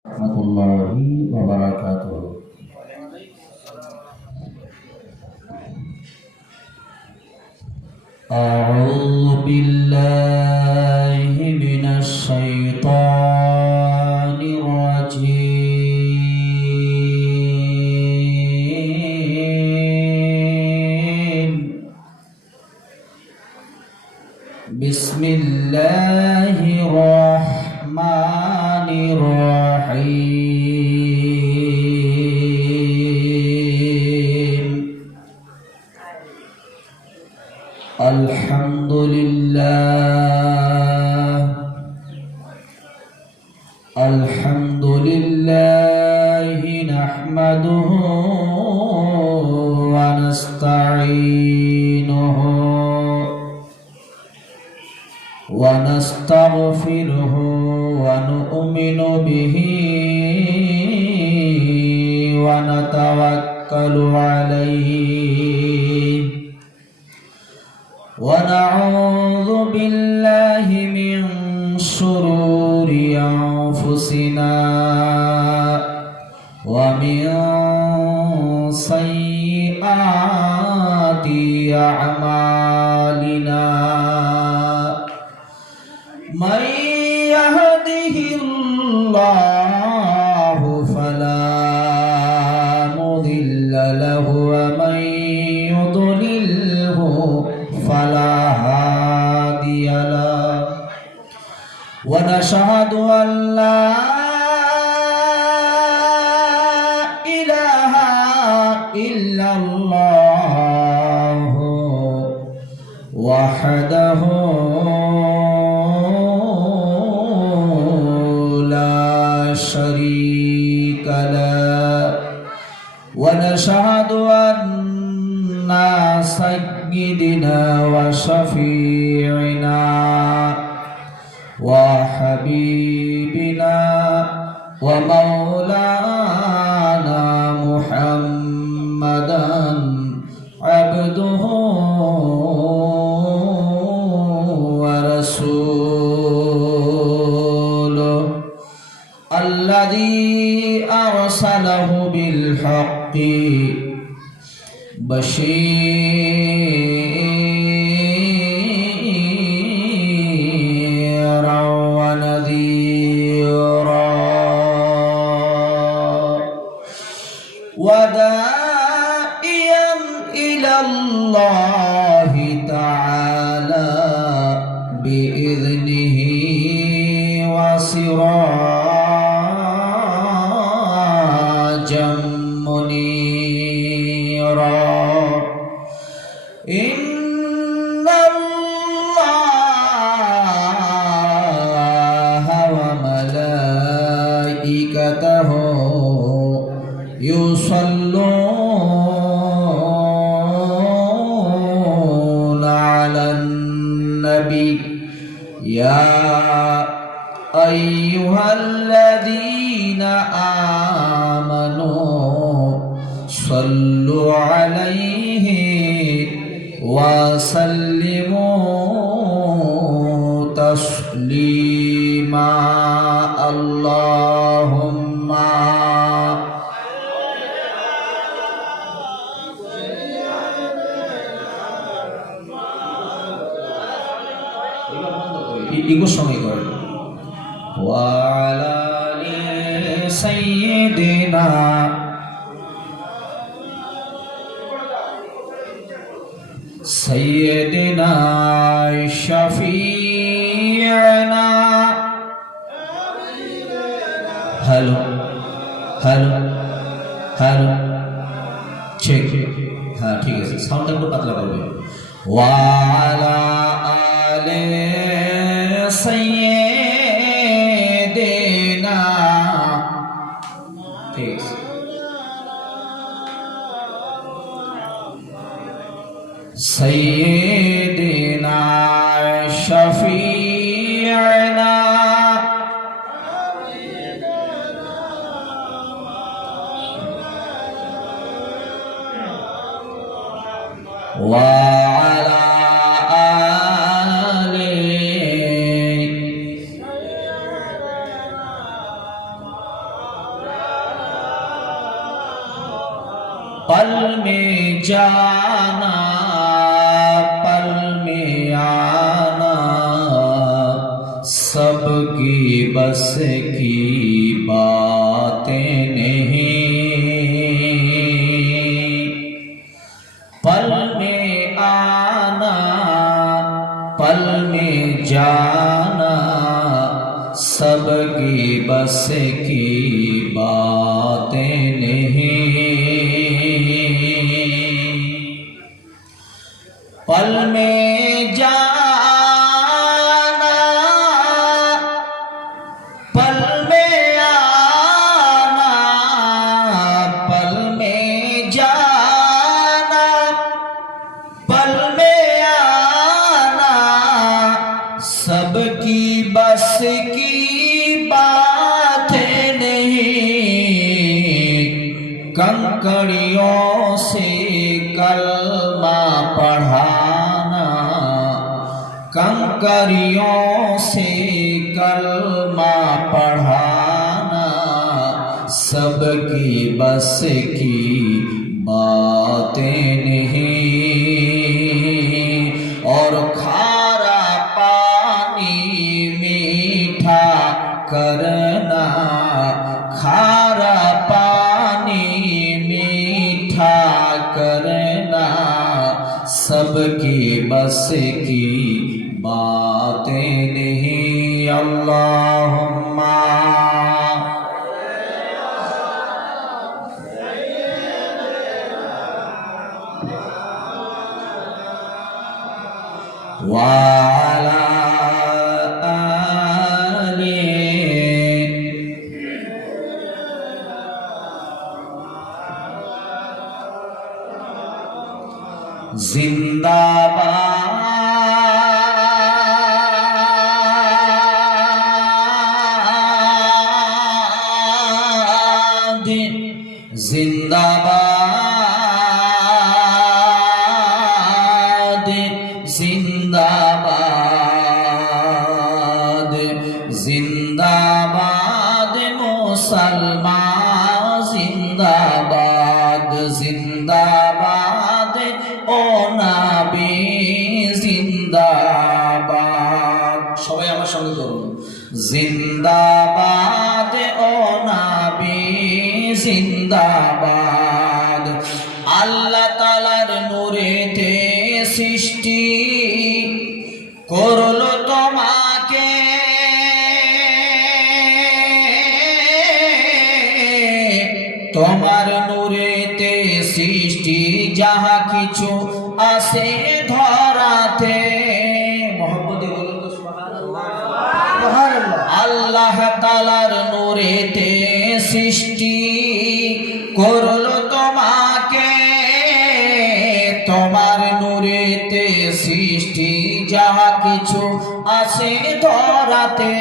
warahmatullahi wabarakatuh. A'udzu billahi minasy syaithanir rajim. Bismillahirrahmanirrahim. Alhamdulillahi nahmaduhu wa nasta'inuhu wa nastaghfiruhu wa nu'minu bihi wa natawakkalu alayhi wa na'udzu billahi min shururi anfusina wa min sayyiati a'malina. Man yahdihillahu fala mudilla lahu wa man yudlilhu fala hadiya lahu. Wa nashhadu an la ilaha illallah wahdahu la syarika lah. Wa nashhadu anna sayyidina wa syafi'ina wa habibina wa maulana Muhammadan abduhu wa rasuluh alladhi arsalahu bil haqqi bashiran wa nadhira wa da'iyan ila Allah ta'ala bi'idhnihi wa sirajan munira. Inna Allaha wa malaikatahu yusalluna 'alan nabi ya ayyuhalladzina amanu sallu 'alaihi wa sallimu taslima. Allahumma ইগোর সঙ্গে করেন ওয়া আলা আলি সাইয়্যিদিনা سيدنا شفيعنا. Hello hello hello check, হ্যাঁ ঠিক আছে, সাউন্ডটা একটু পাতলা করবে। ওয়া আলা আলি সাইয়্যিদিনা, ঠিক আছে। سيدنا شفيعنا وعلى آله पल में जाना पल में आना सबकी बस की बातें नहीं। पल में आना पल में जाना सबकी बस की बातें नहीं। पल में जाना पल में आना पल में जाना पल में आना सबकी बस की बातें नहीं। कंकड़ियों से कलमा पढ़ाना कंकड़ियों से कलमा पढ़ाना सबकी बस की बातें नहीं। और खारा पानी मीठा करना खारा पानी मीठा करना सबकी बस की बातें नहीं। अल्लाहुम्मा वाला आले जिंदाबाद जिंदाबाद जिंदाबाद जिंदाबाद मुसलमान जिंदाबाद जिंदाबाद ओ नबी जिंदाबाद। সবাই আমার সঙ্গে করুন जिंदाबाद ओ नबी जिंदाबाद। আল্লাহ তাআলার নূরেতে সৃষ্টি করলো তোমাকে তোমার নূরেতে সৃষ্টি যাহা কিছু আছে ধরাতে। মোহাম্মদে বলুন তো সুবহানাল্লাহ। আল্লাহ তাআলার নূরেতে সৃষ্টি করলো তোমাকে তোমার নূরেতে সৃষ্টি যাহা কিছু আছে ধরাতে।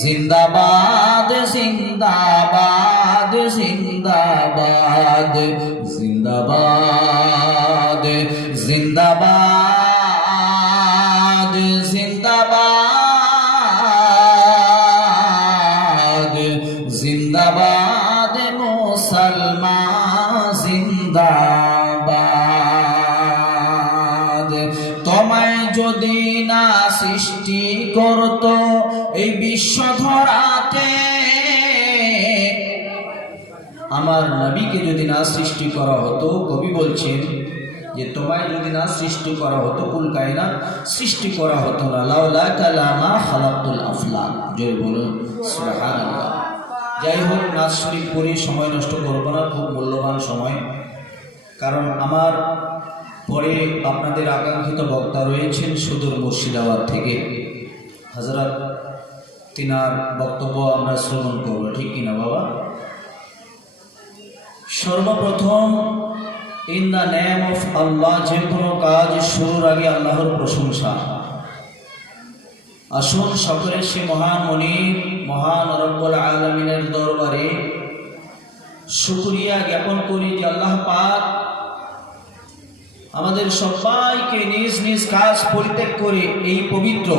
জিন্দাবাদ জিন্দাবাদ জিন্দাবাদ জিন্দাবাদ জিন্দাবাদ জিন্দাবাদ জিন্দাবাদ মুসলমান জিন্দাবাদ। তোমায় যদি না সৃষ্টি করতো এই বিশ্ব ধরাতে আমার নবীকে যদি না সৃষ্টি করা হতো, কবি বলছেন যে তোমায় যদি না সৃষ্টি করা হতো কুল কায়নাত সৃষ্টি করা হতো না। লাউলা কালামা খালাকুল আফলাক। জয় বলুন সুবহানাল্লাহ। যাই হোক, নাচ শরীফ পড়ে সময় নষ্ট করবো না, খুব মূল্যবান সময়। কারণ আমার পরে আপনাদের আকাঙ্ক্ষিত বক্তা রয়েছেন সুদূর মুর্শিদাবাদ থেকে, হযরত তিনার বক্তব্য আমরা শ্রবণ করবো, ঠিক কিনা বাবা? সর্বপ্রথম ইন দ্য নেম অফ আল্লাহ, যে কোনো কাজ শুরুর আগে আল্লাহর প্রশংসা। আসুন সকলে সে মহান মনিব মহান রব্বুল আলামিনের দরবারে শুকরিয়া জ্ঞাপন করি যে আল্লাহ পাক আমাদের সবাইকে নিজ নিজ কাজ পরিত্যাগ করে এই পবিত্র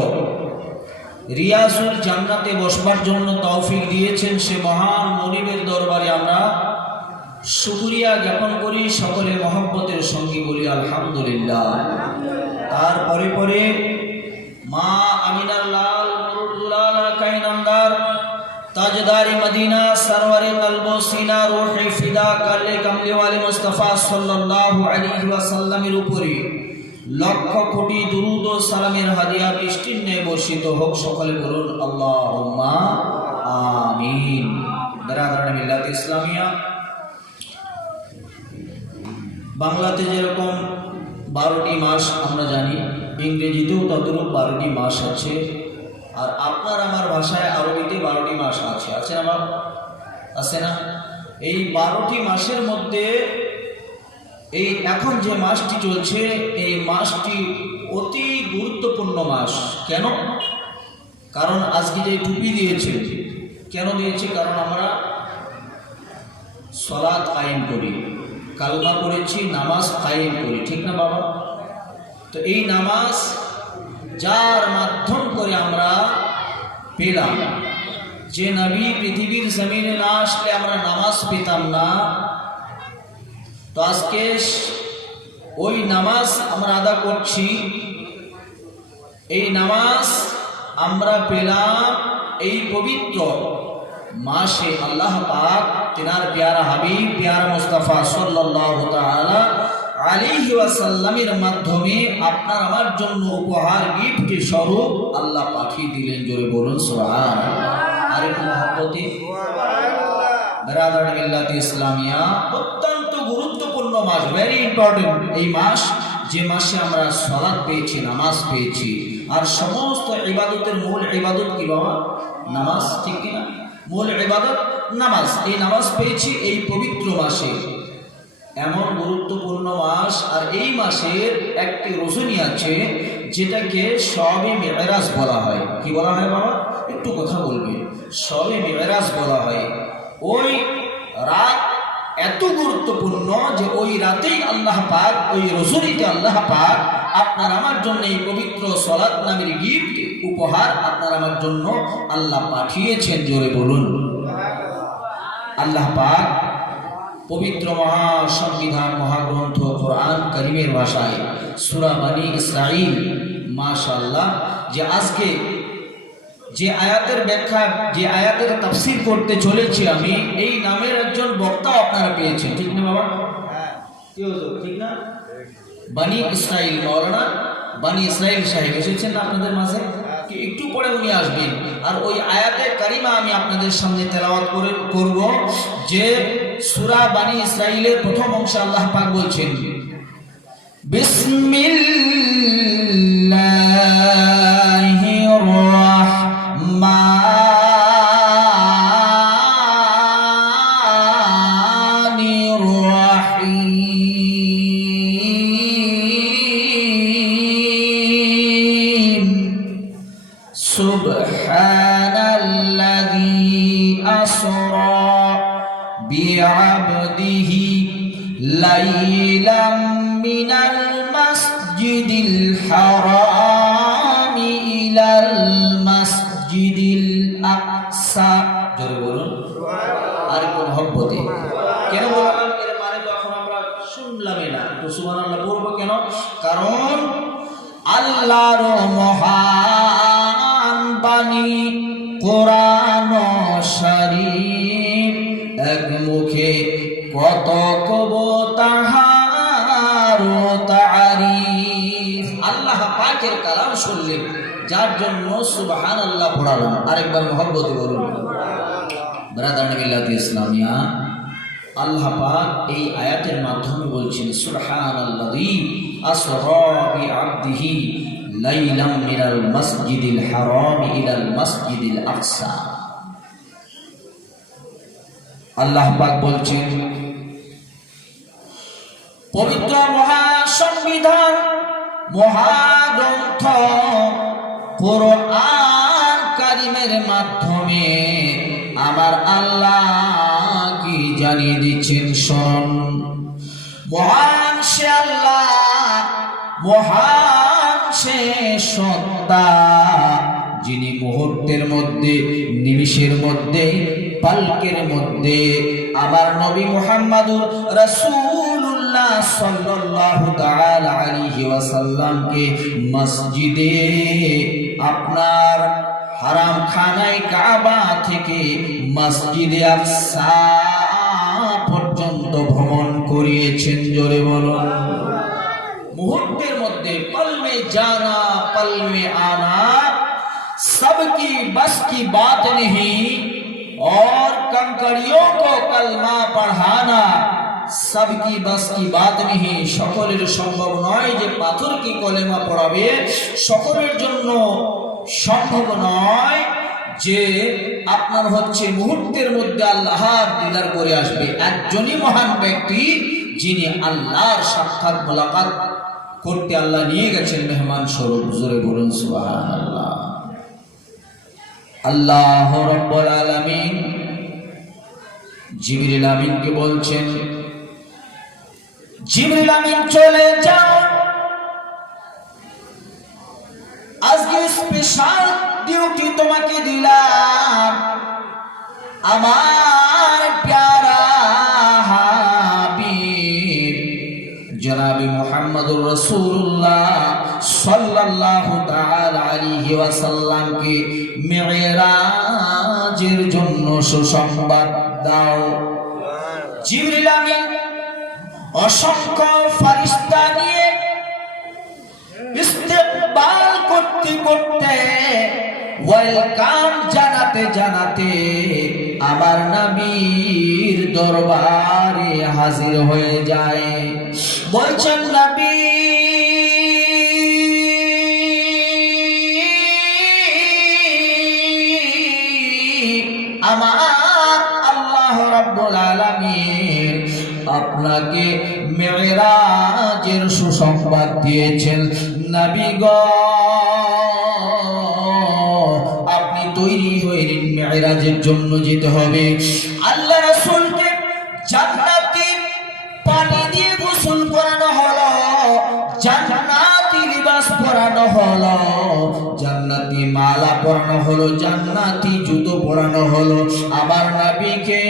রিয়াজুল জান্নাতে বসবার জন্য তৌফিক দিয়েছেন। সে মহান মনিবের দরবারে আমরা শুকরিয়া জ্ঞাপন করি, সকলে মহব্বতের সঙ্গে বলি আলহামদুলিল্লাহ। তারপরে পরে মা আমিনার লাল মুরুদুলাল কাইনামদার তাজদারি মদিনা সরওয়ারে কলব সিনা রূহে ফিদা কালে কমলি ওয়ালি মুস্তাফা সাল্লাল্লাহু আলাইহি ওয়াসাল্লামের উপরে লক্ষ কোটি দুরূদ ও সালামের হাদিয়া বৃষ্টির ন্যায় বর্ষিত হোক। সকলে বলুন আল্লাহুম্মা আমিন। বিরাদরান মিল্লাত ইসলামিয়া, বাংলাতে যেরকম 12টি মাস আমরা জানি, ইংরেজিতেও ততরূপ 12টি মাস আছে, আর আপনার আমার ভাষায় আরবিতে 12টি মাস আছে। আছে না বাবা? আছে না? এই 12টি মাসের মধ্যে এই এখন যে মাসটি চলছে, এই মাসটি অতি গুরুত্বপূর্ণ মাস। কেন? কারণ আজকে যে টুপি দিয়েছে, কেন দিয়েছে? কারণ আমরা সালাত কায়েম করি, কালমা পড়েছি, নামাজ কায়েম করি, ঠিক না বাবা? তো এই নামাজ যার মাধ্যম করে আমরা পেলাম, যে নবী পৃথিবীর জমিনে না আসলে আমরা নামাজ পেতাম না, তো আজকে ওই নামাজ আমরা আদা করছি। এই নামাজ আমরা পেলাম এই পবিত্র মাসে। আল্লাহ পাক তিনার প্যারা হাবিব প্যারা মুস্তাফা সাল্লাল্লাহু তাআলা আলাইহি ওয়াসাল্লামের মাধ্যমে আপনার আমার জন্য উপহার গিফট স্বরূপ আল্লাহ পাঠিয়ে দিলেন। জোরে বলুন সুবহানাল্লাহ। আরে মহব্বতে বিরাদরান মিল্লাত ইসলামিয়া, অত্যন্ত গুরুত্বপূর্ণ মাস, ভেরি ইম্পর্টেন্ট এই মাস, যে মাসে আমরা সালাত পেয়েছি, নামাজ পেয়েছি। আর সমস্ত ইবাদতের মূল ইবাদত কি বাবা? নামাজ, ঠিক কিনা? মূল ইবাদত নামাজ। এই নামাজ পেয়েছি এই পবিত্র মাসে। এমন গুরুত্বপূর্ণ মাস, আর এই মাসের একটি রজনী আছে যেটাকে শবে মেরাজ বলা হয়। কি বলা হয় বাবা? একটু কথা বলবে। শবে মেরাজ বলা হয়। ওই রাত এত গুরুত্বপূর্ণ যে ওই রাতেই আল্লাহ পাক, ওই রজনীতে আল্লাহ পাক আপনার আমার জন্য এই পবিত্র সালাত নামের গিফট উপহার আপনার আমার জন্য আল্লাহ পাঠিয়েছেন। জোরে বলুন আল্লাহ পাক পবিত্র মহা সংবিধান মহাগ্রন্থ কোরআন কারীমের ভাষায় সূরা বনী ইসরাঈল, মাশাআল্লাহ, যে আজকে যে আয়াতের ব্যাখ্যা, যে আয়াতের তাফসীর করতে চলেছি আমি, এই নামের একজন বক্তা আপনারা পেয়েছেন, ঠিক না বাবা? কি হলো, ঠিক না? বনী ইসরাঈল, মাওলানা বনী ইসরাঈল সাহেব এসেছেন না আপনাদের মাঝে? একটু পরে উনি আসবেন। আর ওই আয়াতে কারিমা আমি আপনাদের সামনে তেলাওয়াত করব, যে সূরা বনী ইসরাঈলের প্রথম অংশে আল্লাহ পাক বলছেন, বিসমিল্লাহির রাহমানির রাহিম, সুবহানাল্লাযী আসরা বিআবদিহি লাইলাম মিনাল মাসজিদিল হারামি ইলাল মাসজিদিল আকসা। জোরে বলুন আর কোন মহব্বতে। কেন বললাম? এর মানে তো এখন আমরা শুনলামই না, তো সুবহানাল্লাহ বলবো কেন? কারণ আল্লাহর মহান বাণী কোরআন শরীফ, এক মুখে কত কব তাহার তারিফ। আল্লাহ পাকের কালাম শুনলেন, যার জন্য সুবহানাল্লাহ পড়ালাম। আরেকবার মহব্বতে বলুন। বিরাদরান মিল্লাত ইসলামিয়া, আল্লাহ পাক এই আয়াতের মাধ্যমে বলছেন, সুবহানাল্লাযী আসরা বিআবদিহি লাইলাম মিনাল মাসজিদিল হারামি ইলাল মাসজিদিল আকসা। আল্লাহ পাক বলছেন, পবিত্র মহাসংবিধান মহাগ্রন্থ কোরআন কারীমের মাধ্যমে আমার আল্লাহ কি জানিয়ে দিচ্ছেন, শোন। মহান সে আল্লাহ, মহান সে সত্তা, যিনি মুহূর্তের মধ্যে, নিমিষের মধ্যে পালকের মধ্যে আমার নবী মুহাম্মদুর রাসূলুল্লাহ সাল্লাল্লাহু তাআলা আলাইহি ওয়াসাল্লামকে মসজিদে আপনার হারাম খানায় কাবা থেকে মসজিদে আকসা পর্যন্ত ভ্রমণ করিয়েছেন। জোরে বলুন। মুহূর্তের মধ্যে पल में जाना पल में आना सबकी बस की बात नहीं और कंकड़ियों को कलमा पढ़ाना सबकी बस की बात नहीं। সকলের সম্ভব নয় যে পাথরকে কলেমা পড়াবে, সকলের জন্য সম্ভব নয় যে আপনার হচ্ছে মুহূর্তের মধ্যে আল্লাহর দিদার করে আসবে। একজনই মহান ব্যক্তি যিনি আল্লাহর সাক্ষাৎ মোলাকাত করতে আল্লাহ নিয়ে গেছেন মেহমান স্বরূপ। জোরে বলুন সুবহানাল্লাহ। আল্লাহ রাব্বুল আলামিন জিবরিল আমিনকে বলছেন, জিবরিল আমিন চলে যাও, আজকে স্পেশাল ডিউটি তোমাকে দিলাম। আমার প্যারা হাবিব জনাবে মুহাম্মদুর রাসূলুল্লাহ সাল্লাল্লাহু তাআলা আলাইহি ওয়াসাল্লামকে মিরাজের জন্য সুসংবাদ দাও। জিবরিল আমিন অসংখ্য ফেরেশতা নিয়ে ইস্তেকবাল করতে করতে ওয়েলকাম জানাতে জানাতে আমার নবীর দরবারে হাজির হয়ে যায়। বলছেন নবী, আমার আল্লাহ রাব্বুল আলামিন আপনাকে মিরাজের সুসংবাদ দিয়েছেন। নবী গো, আপনি তৈরি হয়ে মিরাজের জন্য যেতে হবে। আল্লাহ রাসূলকে জান্নাতি পানি দিয়ে গোসল করানো হলো, জান্নাতি লিবাস পরানো হলো, জান্নাতি মালা পরানো হলো, জান্নাতি জুতো পরানো হলো। আমার নবীকে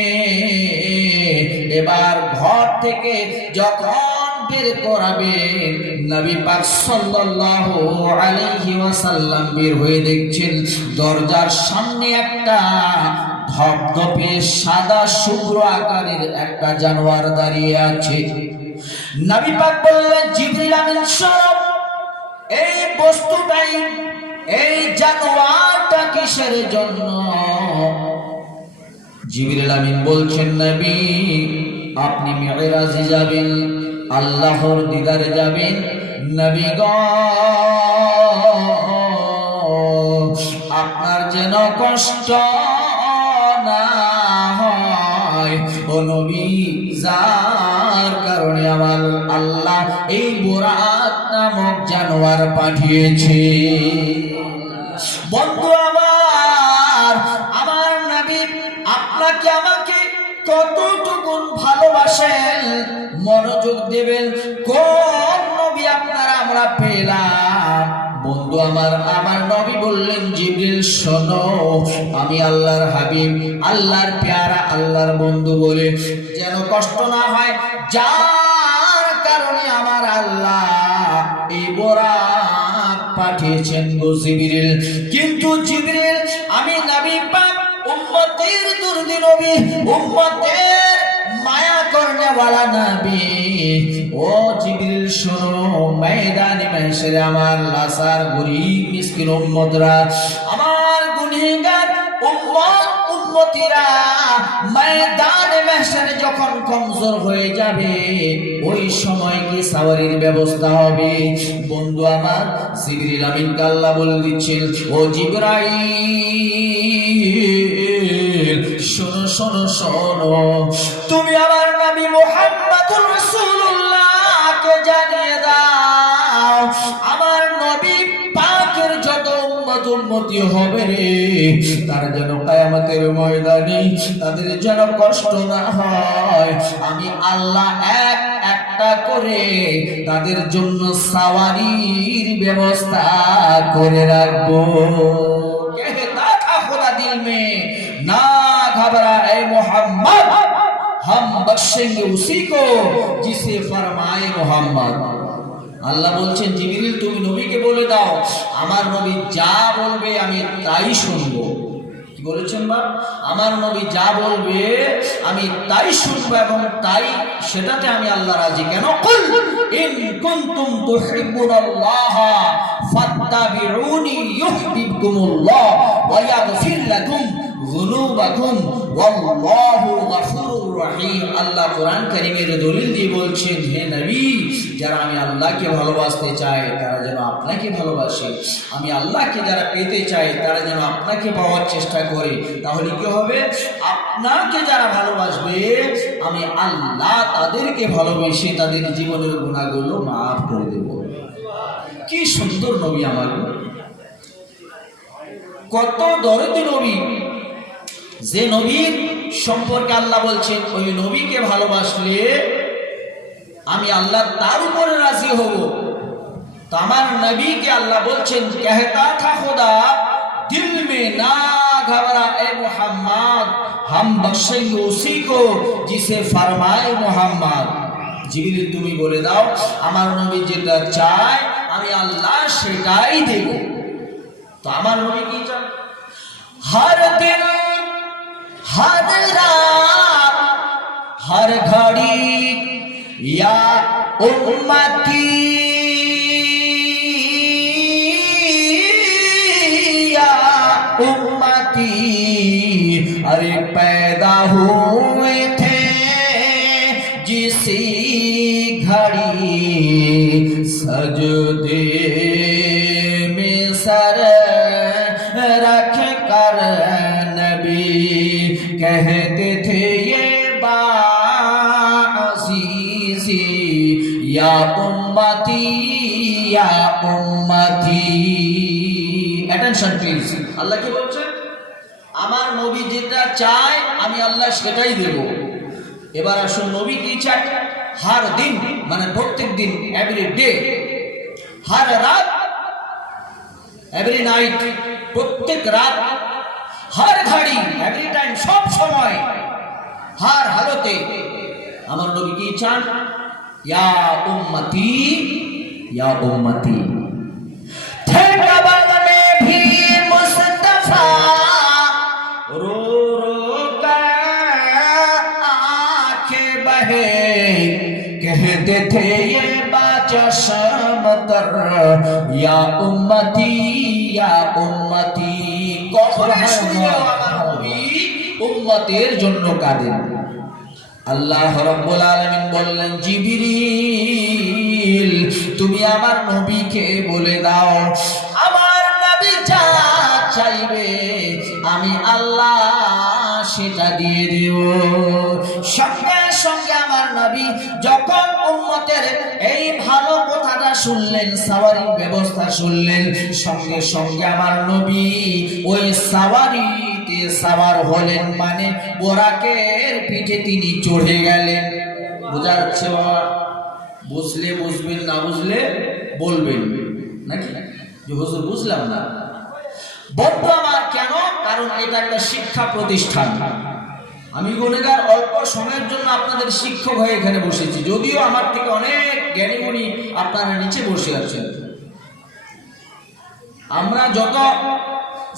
এবার ঘর থেকে যখন বের করাবেন, নবী পাক সাল্লাল্লাহু আলাইহি ওয়াসাল্লাম বের হয়ে দেখছেন দরজার সামনে একটা ধবধবে সাদা শুভ্র আকারের একটা জানোয়ার দাঁড়িয়ে আছে। নবী পাক বললেন, জিবরিল আমিন সরব, এই বস্তুটাই, এই জানোয়ারটা কিসের জন্য? জিবরিল আমিন বলছেন, নবী আপনি মিরাজে যাবেন, আল্লাহর দিদারে যাবেন। নবী গো, আপনার যেন কষ্ট না হয়। ও নবী, যার কারণে আমার আল্লাহ এই বুরাক নামক জানোয়ার পাঠিয়েছে। বন্ধু আমার নবী আপনাকে আমাকে কতটুকু ভালোবাসেন, মনোযোগ দেবেন। কোন নবী আপনারা আমরা পেলাম? বন্ধু আমার নবী বললেন, জিবরিল শোনো, আমি আল্লাহর হাবিব, আল্লাহর প্যারা, আল্লাহর বন্ধু বলে যেন কষ্ট না হয়, যার কারণে আমার আল্লাহ এই বুরাক পাঠিয়েছেন গো জিবরিল। কিন্তু জিবরিল, আমি নবী পাক উম্মতের দুর্দি নবী, উম্মতের মায়া করনে वाला নবী। ও জিবরিল শোনো, ময়দানে মাহশরে আমার লাসার গরীব মিসকিন উম্মতরা, আমার গুনাহগার উম্মত উম্মতিরা ময়দানে মাহশরে যখন কমজোর হয়ে যাবে, ওই সময় কি সাওয়ারির ব্যবস্থা হবে? বন্ধু আমার, জিবরিল আমিনকে আল্লাহ বলে দিচ্ছেন, ও জিবরাইল শোনো শোনো শোনো, তুমি আমার নবী মুহাম্মদুর রাসূলুল্লাহকে জানিয়ে দাও, আমার নবী পাকের যত উম্মতি হবে রে, তারা যেন কিয়ামতের ময়দানে তাদের যেন কষ্ট না হয়। আমি আল্লাহ একটা করে তাদের জন্য সাওয়ারির ব্যবস্থা করে রাখবো। कहता था खुदा दिल में ना घबरा हम बख्शेंगे उसी को जिसे फरमाए मोहम्मद। আল্লাহ বলছেন জিবরিল তুমি নবীকে বলে দাও আমার নবী যা বলবে আমি তাই শুনবো। কি বলেছেন বা আমার নবী যা বলবে আমি তাই শুনবো এবং তাই সেটাতে আমি আল্লাহ রাজি। কেন? কুল ইন কুনতুম তুহিব্বুনাল্লাহ ফাত্তাবিউনি ইউহিব্বুকুমুল্লাহ ওয়া ইয়াগফির লাকুম যুনুবাকুম ওয়াল্লাহু গফুরুর রহিম। আল্লাহ কোরআন কারীমের দলিল দিয়ে বলছেন হে নবী যারা আমি আল্লাহকে ভালোবাসতে চাই তারা যেন আপনাকে ভালোবাসে, আমি আল্লাহকে যারা পেতে চাই তারা যেন আপনাকে পাওয়ার চেষ্টা করে। তাহলে কি হবে? আপনাকে যারা ভালোবাসবে আমি আল্লাহ তাদেরকে ভালোবেসে তাদের জীবনের গুনাহগুলো মাফ করে দেব। কি সুন্দর নবী আমার, কত দরদি নবী। যে নবীর সম্পর্কে আল্লাহ বলছেন ওই নবীকে ভালোবাসলে আমি আল্লাহ তার উপরে রাজি হব। তো আমার নবীকে আল্লাহ বলছেন कहता था खुदा दिल में ना घबरा ए मोहम्मद हम बख्शेंगे उसी को जिसे फरमाए मोहम्मद। জিবরিল তুমি বলে দাও আমার নবী যেটা চায় আমি আল্লাহ সেটাই দেব। তো আমার নবী কি চান? हर दिन हर रात हर घड़ी या उम्मती या उम्मती अरे पैदा हुए थे जिसी घड़ी सजदे में सर रख कर नबी कहते थे ये बाज़ीज़ी या उम्मती या उम्मती। Attention please. আল্লাহ কি বলছেন? আমার নবী যেটা চায় আমি আল্লাহ সেটাই দেব। এবার আসুন নবী কি চায়? हर दिन মানে প্রত্যেক দিন, এভরি ডে, हर রাত এভরি নাইট, প্রত্যেক রাত, हर ঘড়ি এভরি টাইম, সব সময়, हर হালতে আমার নবী কি চান? ইয়া উম্মতি ইয়া উম্মতি। थे कबर में भी मुस्तफा रो रो कर आंखें बहे कहते थे ये बाचशम तर या उम्मती या उम्मती। কখনো শুনলেও আমার নবী উম্মতের জন্য কাঁদেন। আল্লাহ রাব্বুল আলামিন বললেন জিবরিল তুমি আমার নবীকে বলে দাও আমার নবী যা চাইবে আমি আল্লাহ সেটা দিয়ে দেব। সঙ্গে সঙ্গে আমার নবী যখন উম্মতের এই ভালো কথাটা শুনলেন, সাওয়ারির ব্যবস্থা শুনলেন, সঙ্গে সঙ্গে আমার নবী ওই সাওয়ারিতে সাওয়ার হলেন, মানে বোরাকের পিঠে তিনি চড়ে গেলেন। বোঝা যাচ্ছে বাবা? বুঝলে বুঝবেন, না বুঝলে বলবেন নাকি যে হুজুর বুঝলাম না। বন্ধু আমার কেন? কারণ এটা একটা শিক্ষা প্রতিষ্ঠান। আমি গুণেগার অল্প সময়ের জন্য আপনাদের শিক্ষক হয়ে এখানে বসেছি, যদিও আমার থেকে অনেক জ্ঞানী গুণী আপনারা নিচে বসে আছেন। আমরা যত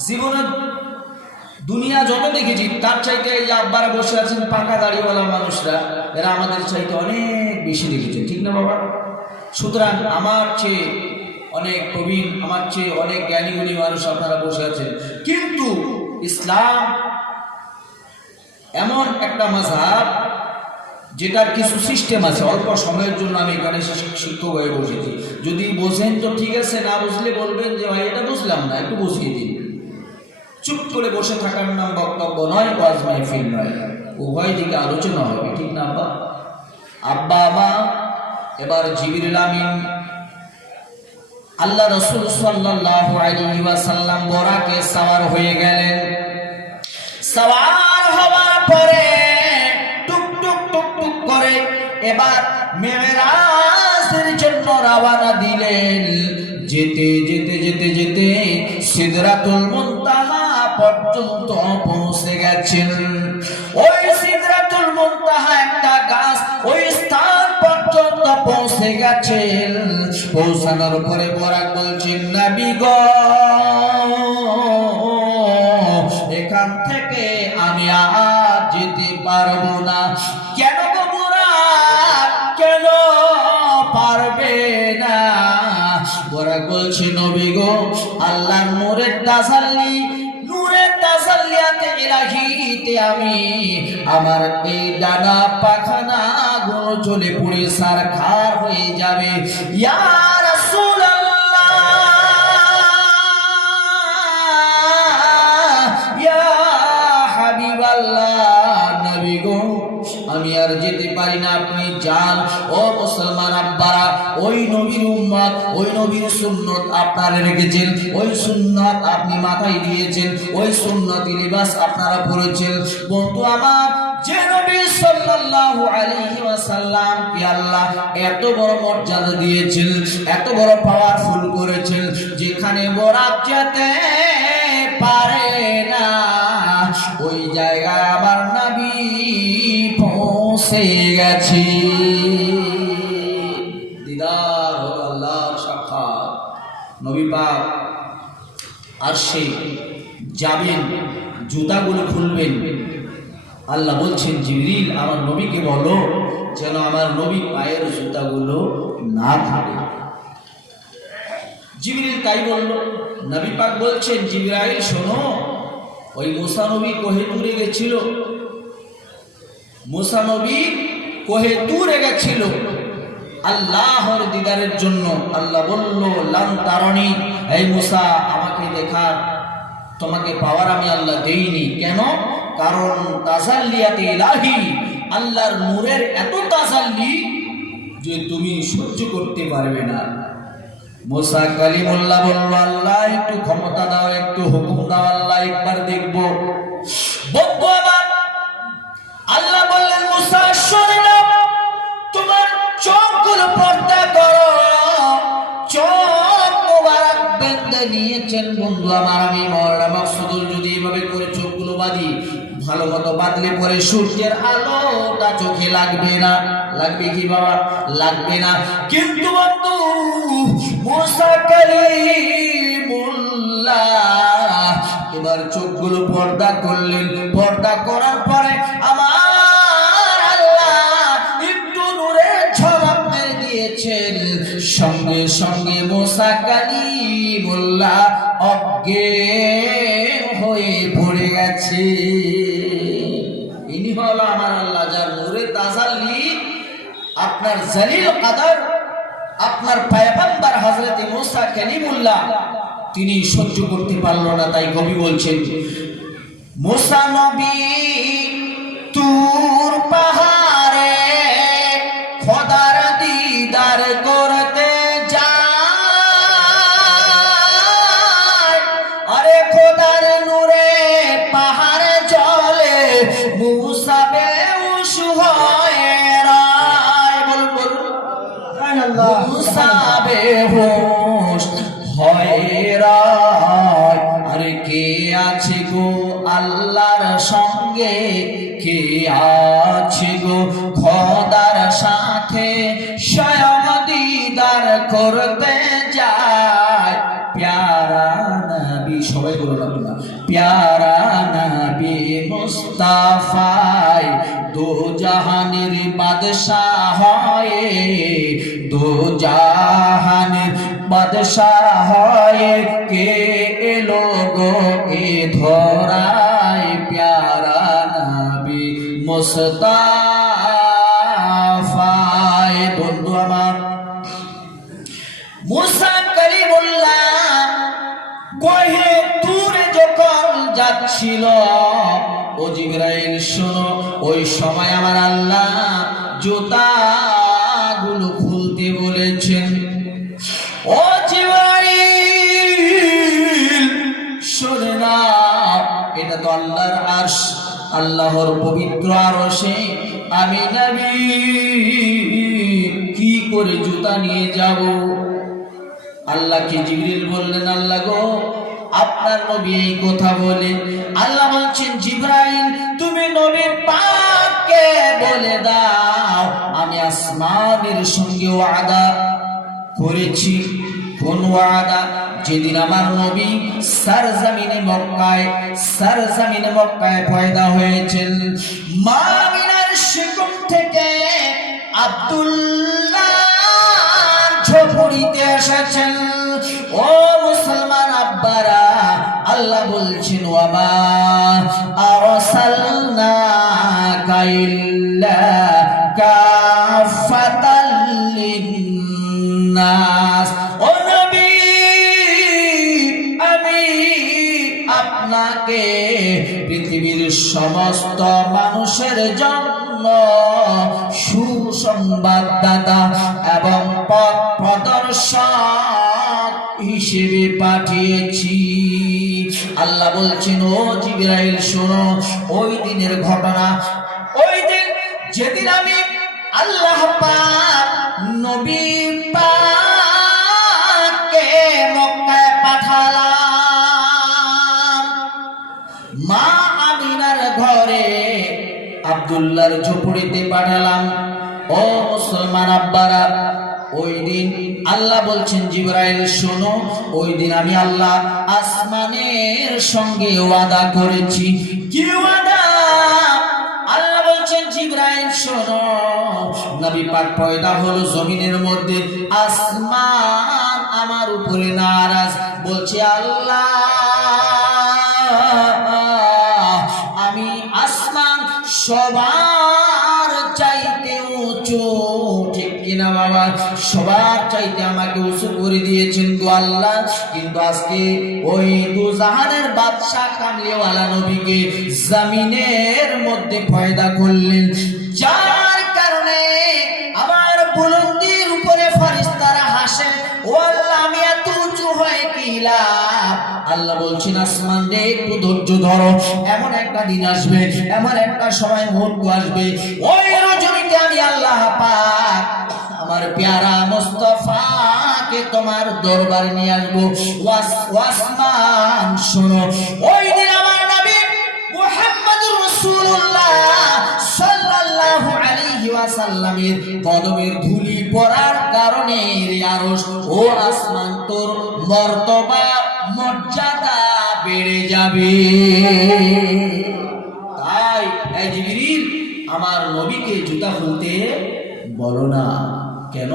জীবনে দুনিয়া যত দেখেছি তার চাইতে এই যে আব্বারা বসে আছেন পাকা দাড়িওয়ালা মানুষরা, এরা আমাদের চাইতে অনেক বেশি দেখেছে, ঠিক না বাবা? সুতরাং আমার চেয়ে অনেক প্রবীণ, আমার চেয়ে অনেক জ্ঞানী গুণী মানুষ আপনারা বসে আছেন। কিন্তু ইসলাম এমন একটা মাযহাব যেটার কিছু সিস্টেম আছে। অল্প সময়ের জন্য আমি এখানে শিক্ষক হয়ে বসেছি, যদি বোঝেন তো ঠিক আছে, না বুঝলে বলবেন যে ভাই এটা বুঝলাম না, একটু বুঝিয়ে দিন। চুপ করে বসে থাকার নাম বক্তব্য নয়, ওয়াজ মাহফিল নয়, উভয় দিকে আলোচনা হবে, ঠিক না আব্বা? আব্বা মা এবার জিবরিল আমিন আল্লাহ রাসূল সাল্লাল্লাহু আলাইহি ওয়াসাল্লাম বোরাকে সাওয়ার হয়ে গেলেন। সাওয়ার হওয়ার পরে টুক টুক টুক টুক করে এবার মেরাজের জন্য রওনা দিলেন। যেতে যেতে যেতে যেতে সিদরাতুল মুনতাহা পর্যন্ত পৌঁছে গেছেন। ওই সিদরাতুল মুনতাহায় পৌঁছানোর পরে বরাক বলছেন, নবী গো, এখান থেকে আমি আর যেতে পারবো না। কেন গো বুরাক, কেন পারবে না? বরাক বলছে, নবী গো, আল্লাহর নূরের তাসাল্লি, নূরের তাসাল্লিয়াতে ইলাহিতে আমি আমার এই ডানা পাখানা গুলো জ্বলে পুড়ে সারখার হয়ে যাবে। ইয়া রাসূলুল্লাহ, ইয়া হাবিবাল্লাহ, নবী গো, আমি আর যেতে পারি না, আপনি যান। ও মুসলমান আব্বারা, ওই নবীর উম্মত, ওই নবীর সুন্নত আপনারা রেখেছেন, ওই সুন্নত আপনি মাথায় দিয়েছেন, ওই সুন্নতি লিবাস আপনারা পরেছেন। বন্ধু আমার, যে নবী সাল্লাল্লাহু আলাইহি ওয়াসাল্লাম কে আল্লাহ এত বড় মর্যাদা দিয়েছেন, এত বড় পাওয়ারফুল করেছেন, যেখানে বরাক যেতে পারে না, ওই জায়গায় আমার নবী পৌঁছে গেছে। দিদার হলো আল্লাহর সাক্ষাৎ। নবী পাক আরশে যাবেন, জুতাগুলো খুলবেন। আল্লাহ বলছেন, জিবরিল আমার নবীকে বলো যেন আমার নবী পায়ের জুতাগুলো না খুলে। জিবরিল তাই বলল। নবী পাক বলছেন, জিবরাইল শোনো, ওই মুসা নবী কোহে তুরে গেছিল, মুসা নবী কোহে তুরে গেছিল আল্লাহর দিদারের জন্য। আল্লাহ বলল, লাম তারানি, এই মুসা আমাকে দেখার, তোমাকে পাওয়ার আমি আল্লাহ দেইনি। কেন? কারণ তাসাল্লিয়াতে ইলাহি, আল্লাহর নূরের এত তাসাল্লি যে তুমি সহ্য করতে পারবে না। মুসা কালিমুল্লাহ বলল, আল্লাহ একটু ক্ষমতা দাও, একটু হুকুম দাও, আল্লাহ একবার দেখবো। আল্লাহ বললেন, মুসা শুনে নাও, তোমার চোখগুলো পর্দা করো। চোখ মোবারক বেঁধে নিয়েছেন বন্ধু আমার, আমি মওলানা মাকসুদুল যদি এভাবে করে চোখগুলো বাঁধি, ভালো মতো বাঁধলে পরে সূর্যের আলোটা চোখে লাগবে না। লাগবে কি বাবা? লাগবে না। কিন্তু বন্ধু মুসা কালিমুল্লাহ এবার চোখগুলো পর্দা করলেন। পর্দা করার পরে আমার আল্লাহ একটু নূরের ঝলক মেরে দিয়েছেন। সঙ্গে সঙ্গে মুসা কালিমুল্লাহ অজ্ঞান হয়ে পড়ে গেছে। ইনি হলো আমার আল্লাহ, যার নূরের তাসাল্লি আপনার জলিল কদর, আপনার পয়গম্বর হযরত মুসা কালিমুল্লাহ তিনি সহ্য করতে পারলো না। তাই কবি বলছেন, মুসা নবী তুর পাহাড়ে খোদার দিদার করতে যায়। আরে খোদার নূরে পাহাড়ে জলে মুসা বেহুশ হয়ে রায়। বল বল মুসা বেহুশ হয়ে রায়। আরে কে আছে গো আল্লাহর সঙ্গে, কে আছে গো খোদার সাথে, স্বয়ং দিদার করতে যায়। প্যারা নবী, সবাই বলুন আপনারা, প্যারা নবী মুস্তাফায় দো জাহানের বাদশাহ হয়ে, দো জাহানের বাদশাহ হয়ে কে এলো গো এ ধরায়। প্যারা নবী মুস্তাফায়। বন্ধু আমার, মুসা কালিমুল্লাহ কোহে তুরে যখন যাচ্ছিল, ও জিবরাইল শোনো, ওই সময় আমার আল্লাহ জুতাগুলো খুলতে বলেছেন। ও জিবরাইল শোনে না, এটা তো আল্লাহর আরশ, আল্লাহর পবিত্র আরশে আমি নবী কি করে জুতা নিয়ে যাব? আল্লাহকে জিবরিল বললেন, আল্লাহ গো, আপনার নবী এই কথা বলে। আল্লাহ বলছেন, জিবরাইল তুমি নবী পাককে বলে দাও, আমি আসমানের সঙ্গে ওয়াদা করেছি। কোন ওয়াদা? যেদিন আমার নবী সরজমিনে মক্কায় পয়দা হয়েছেন, মা আমিনার শিকম থেকে আব্দুল্লাহ ঝোপড়িতে এসেছেন। ও মুসলমান আব্বারা, আল্লাহ বলছেন ওয়ামা আরসালনাকা ইল্লা কাফাতাল লিন্নাস। ও নবী, আমি আপনাকে পৃথিবীর সমস্ত মানুষের জন্য সুসংবাদদাতা এবং পথ প্রদর্শক হিসেবে পাঠিয়েছি। আল্লাহ বলছেন, ও জিবরাইল শোনো, ওই দিনের ঘটনা, ওই দিন যেদিন আমি আল্লাহ পাক নবী পাককে মক্কায় পাঠালাম, মা আমিনার ঘরে আব্দুল্লাহর ঝুপড়িতে পাঠালাম। ও মুসলমান আব্বারা, ওই দিন আল্লাহ বলছেন জিবরাইল শোনো, ওই দিন আমি আল্লাহ আসমানের সঙ্গে ওয়াদা করেছি। কি ওয়াদা? আল্লাহ বলছেন জিবরাইল শোনো, নবী পাক পয়দা হলো জমিনের মধ্যে, আসমান আমার উপরে নারাজ। বলছে আল্লাহ, আমি আসমান সবার চাইতে উঁচু, ঠিক কিনা বাবা? সবার চাইতে আমাকে উঁচু করে দিয়েছেন গো আল্লাহ, কিন্তু আজকে ওই দুজাহানের বাদশা কামলিওয়ালা নবীকে জমিনের মধ্যে পয়দা করলেন, যার কারণে আমার বুলন্দির উপরে ফেরেশতারা হাসে। ও আল্লাহ, আমি এত উঁচু হয়ে কি লাভ? আল্লাহ বলছেন আসমান রে, একটু ধৈর্য ধরো, এমন একটা দিন আসবে, এমন একটা সময় মুহূর্ত আসবে, ওই রজনীতে আমি আল্লাহ পাক আমার পেয়ারা মুস্তাফাকে তোমার দরবারে নিয়ে আসবো। আসমান শোনো, ওই দিন আমার নবী মুহাম্মদুর রাসূলুল্লাহ সাল্লাল্লাহু আলাইহি ওয়াসাল্লামের কদমের ধুলি পড়ার কারণে আরশ ও আসমান তোর মর্তবা মর্যাদা বেড়ে যাবে। তাই এই জিবরিল, আমার নবীকে জুতা খুলতে বলো না। কেন?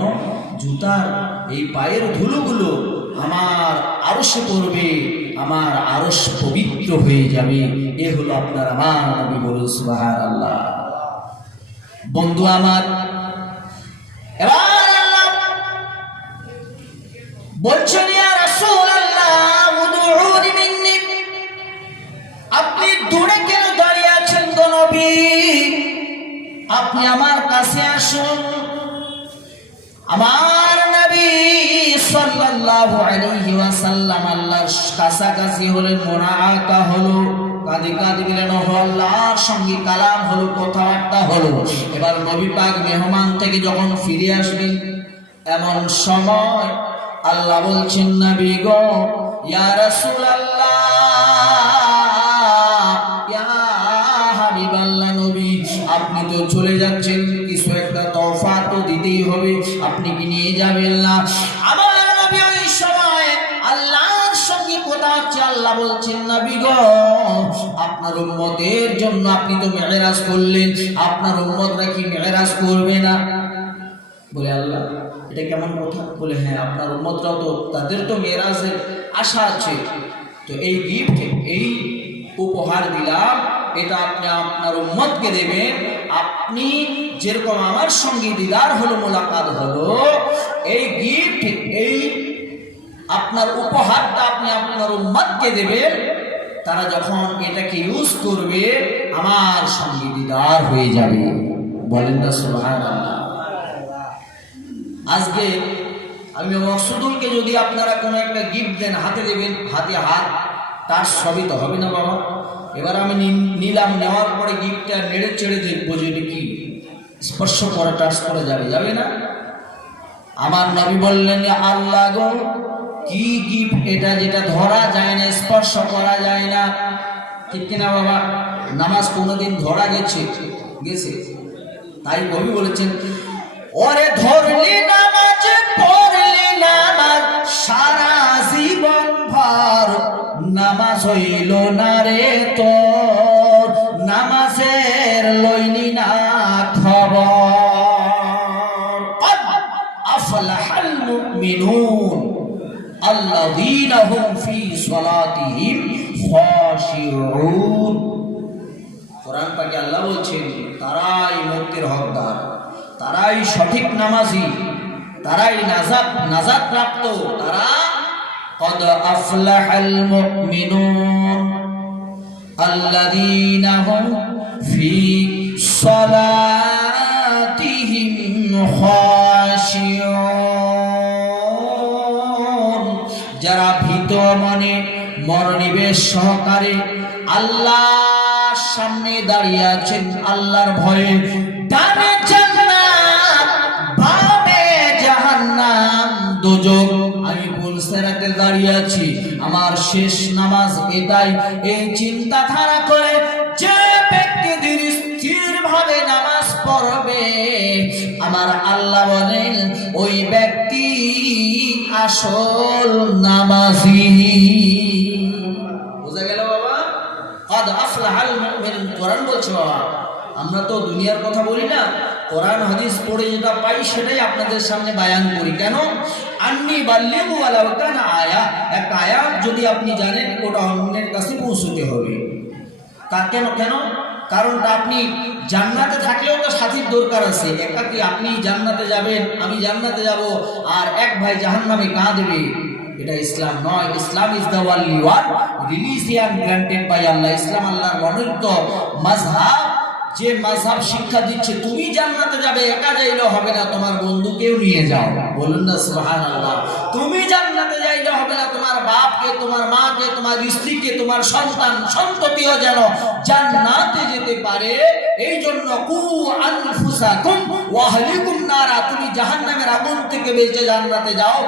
জুতার এই পায়ের ধুলোগুলো আমার আরশে পড়বে, আমার আরশ পবিত্র হয়ে যাবে। এ হলো আপনার আমার নবী। বলুন সুবহানাল্লাহ। বন্ধু আমার, এবার আল্লাহ বলছেন, ইয়া রাসূলুল্লাহ উদউনি মিন্নি, আপনি দূরে কেন দাঁড়িয়ে আছেন গো নবী? আপনি আমার কাছে আসুন। আমার নবী সাল্লাল্লাহু আলাইহি ওয়াসাল্লাম আল্লাহর কাছাকাছি হলেন, মুনাআকা হলো, কাঁধে কাঁধ মিলানো হলো, আল্লাহর সঙ্গে কালাম হলো, কথাবার্তা হলো। এবার নবী পাক মেহমান থেকে যখন ফিরে আসবেন, এমন সময় আল্লাহ বলছেন, নবী গো, ইয়া রাসূলুল্লাহ, ইয়া হাবিবাল্লাহ নবী, আপনি তো চলে যাচ্ছেন, কিছু একটা তোহফা তো দিতেই হবে, আপনি কি নিয়ে যাবেন না? আমার নবী ওই সময় আল্লাহর সঙ্গে কথা হচ্ছে, আল্লাহ বলছেন, নবী গো, আপনার উম্মতের জন্য আপনি তো মেরাজ করলেন, আপনার উম্মতরা কি মেরাজ করবে না? বলে আল্লাহ, এটা কেমন কথা? বলে হ্যাঁ, আপনার উম্মতরাও তো, তাদের তো মেরাজের আশা আছে, তো এই গিফট, এই উপহার দিলাম, এটা আপনি আপনার উম্মতকে দেবেন। আপনি যেরকম আমার সঙ্গে দিদার হলো, মোলাকাত হলো, এই গিফট, এই আপনার উপহারটা আপনি আপনার উম্মতকে দেবেন। তারা যখন এটাকে ইউজ করবে, আমার সঙ্গে দিদার হয়ে যাবে। বলেন না সুবহানাল্লাহ। আজকে আমি মকসুদুলকে যদি আপনারা কোনো একটা গিফট দেন, হাতে দেবেন, হাতে হাত, তার সবই তো হবে না বাবা। এবার আমি নিলাম, নেওয়ার পরে গিফটটা নেড়ে চেড়ে দেখবো যে এটা কি স্পর্শ করে টাচ করা যাবে, যাবে না। আমার নবী বললেন, আল্লাহ গো, কি গিফট এটা, যেটা ধরা যায় না, স্পর্শ করা যায় না, ঠিক কিনা বাবা? নামাজ কোনোদিন ধরা গেছে? তাই নবী বলেছেন, ওরে ধরলি নামাজ পড়লি নামাজ হইল না রে তোর, নামাজের লইলি না খবর। ক্বাদ আফলাহাল মুমিনুন আল্লাযীনা হুম ফী সালাতিহিম খাশিউন। কোরআন পাকে আল্লাহ বলছেন তারাই মুক্তির হকদার, তারাই সঠিক নামাজি, তারাই নাজাত প্রাপ্ত, তারা قد أفلح المؤمنون الذين هم في صلاتهم خاشعون। যারা ভীত মনে মনোনিবেশ সহকারে আল্লাহর সামনে দাঁড়িয়ে আছেন, আল্লাহর ভয়ে, ডানে জান্নাত বামে জাহান্নাম দোজখ, আমি পুলসেরাতে দাঁড়িয়ে আছি, আমার শেষ নামাজ এটাই, এই চিন্তাধারা করে যে ব্যক্তি স্থির ভাবে নামাজ পড়বে, আমার আল্লাহ বলেন ওই ব্যক্তি আসল নামাজি। বুঝা গেল বাবা? قد أفلح المؤمنون। কোরআন বলছে বাবা, আমরা তো দুনিয়ার কথা বলি না, কোরআন হাদিস পড়ে যেটা পাই সেটাই আপনাদের সামনে বায়ান করি। কেন? আন্নি বাল্লিগু ওয়ালাউ কানা আয়া, একটা আয়াত যদি আপনি জানেন ওটা অন্যের কাছে পৌঁছতে হবে। তা কেন? কারণটা আপনি জান্নাতে থাকলেও তো সাথীর দরকার আছে। একাকি আপনি জান্নাতে যাবেন, আমি জান্নাতে যাব, আর এক ভাই জাহান্নামে কাঁদবে, এটা ইসলাম নয়। Islam is the only one religion granted by Allah. Islam আল্লাহর মনোনীত মাযহাব, যে মাযহাব শিক্ষা দিচ্ছে তুমি জান্নাতে যাবে, একা যাইলে হবে না, তোমার বন্ধুকেও নিয়ে যাও। বলুন না সুবহানাল্লাহ। তুমি জান্নাতে যাইলে হবে না, তোমার বাপকে, তোমার মাকে, তোমার স্ত্রীকে, তোমার সন্তান সন্ততিও যেন জান্নাতে যেতে পারে। এই জন্য কু আনফুসাকুম ওয়া আহলিকুম নারা, তুমি জাহান্নামের আগুন থেকে বেঁচে জান্নাতে যাও,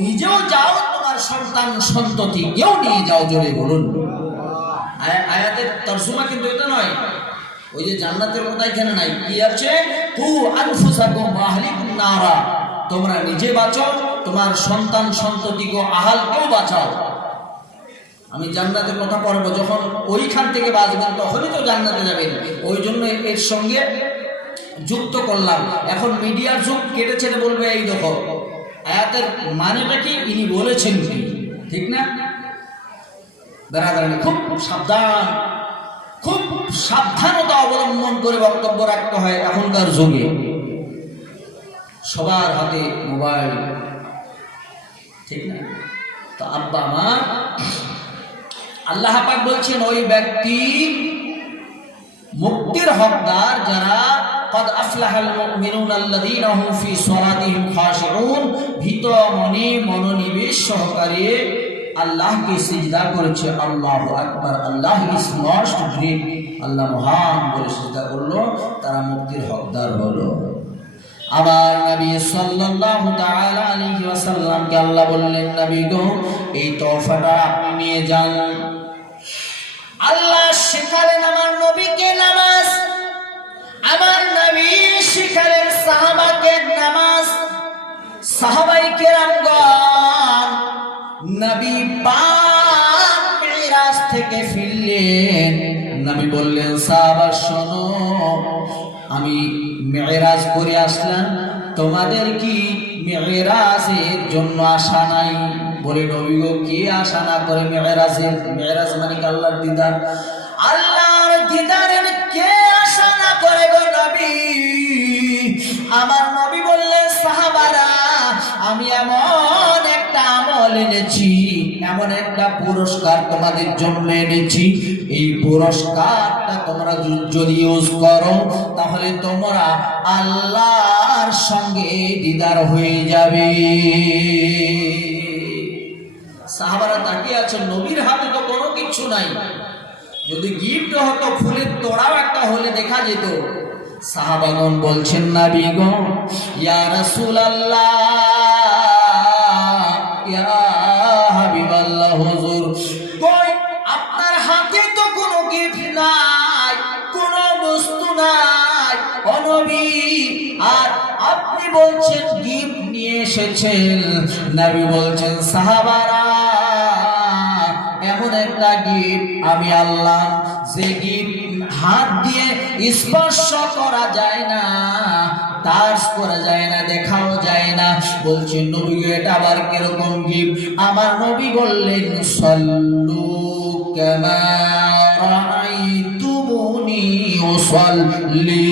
নিজেও যাও, তোমার সন্তান সন্ততিকেও নিয়ে যাও। জোরে বলুন। আয়াতের তরজমা কিন্তু এটা নয়, ওই যে জান্নাতের কথা এখানে নাই। কি আছে? কু আনফুসাকুম ওয়া আহলিকুম নারা, তোমরা নিজে বাঁচো, তোমার সন্তান সন্ততিকে, আহালকেও বাঁচাও। আমি জান্নাতের কথা পড়বো, যখন ওইখান থেকে বাঁচবেন তখনই তো জান্নাতে যাবেন। ওই জন্য এর সঙ্গে যুক্ত করলাম। এখন মিডিয়ার যুগ, কেটে ছেড়ে বলবে এই দেখো আয়াতের মানেটা কি, ইনি বলেছেন কি, ঠিক না? বেরাদারানি খুব সাবধান, খুব সাবধানতা অবলম্বন করে বক্তব্য রাখতে হয়। এখনকার যুগে সবার হাতে মোবাইল, ঠিক না? তো আব্বা আমার আল্লাহ পাক বলছেন ওই ব্যক্তি মুক্তির হকদার যারা قد أفلح المؤمنون الذين هم في صلاتهم خاشعون, ভীত মনে মনোনিবেশ সহকারে আল্লাহকে সিজদা করেছে। আল্লাহু আকবার, আল্লাহ ইজ মোস্ট গ্রেট, আল্লাহ মহান বলে সিজদা করলো, তারা মুক্তির হকদার হলো। আমার নবী সাল্লাল্লাহু তাআলা আলাইহি ওয়াসাল্লামকে আল্লাহ বললেন, নবী গো এই তোহফাটা আপনি নিয়ে যান। আল্লাহ শেখালেন আমার নবীকে নামাজ, আমার নবী শিখালেন সাহাবাকে নামাজ। সাহাবায়ে কেরামগণ নবী পাক মিরাজ থেকে ফিরলেন, নবী বললেন সাহাবা শোনো, আমি মিরাজ করে আসলাম, তোমাদের কি মিরাজের জন্য আশা নাই? বলে নবী গো কে আশা না করে মিরাজের? মিরাজ মানে আল্লাহর দিদার, আল্লাহর দিদারের কে আশা না করে গো নবী? আমার নবী বললেন সাহাবারা, আমি এমন একটা আমল এনেছি, এমন একটা পুরস্কার তোমাদের জন্য এনেছি, এই পুরস্কারটা তোমরা যদি ইউজ করো তাহলে তোমরা আল্লাহর সঙ্গে দিদার হয়ে যাবে। সাহাবারা তাকিয়ে আছেন, নবীর হাতে তো কোনো কিছু নাই, যদি গিফট হতো ফুলের তোড়াও একটা হলে দেখা যেত। সাহাবাগণ বলছেন, নবী গো ইয়া রাসূলুল্লাহ, ইয়া হাবিবাল্লাহ, হুজুর কই আপনার হাতে তো কোনো গিফট নাই, কোনো বস্তু নাই ও নবী, আর আপনি বলছেন গিফট নিয়ে এসেছেন। নবী বলছেন সাহাবারা এমন একটা গিফট আমি আল্লাহ, যে গিফট হাত দিয়ে স্পর্শ করা যায় না, টাচ করা যায় না, দেখাও যায় না। বলছেন নবী এটা আবার কিরকম গিফট? আমার নবী বললেন সাল্লু কামা রাআইতুমুনি উসাল্লি,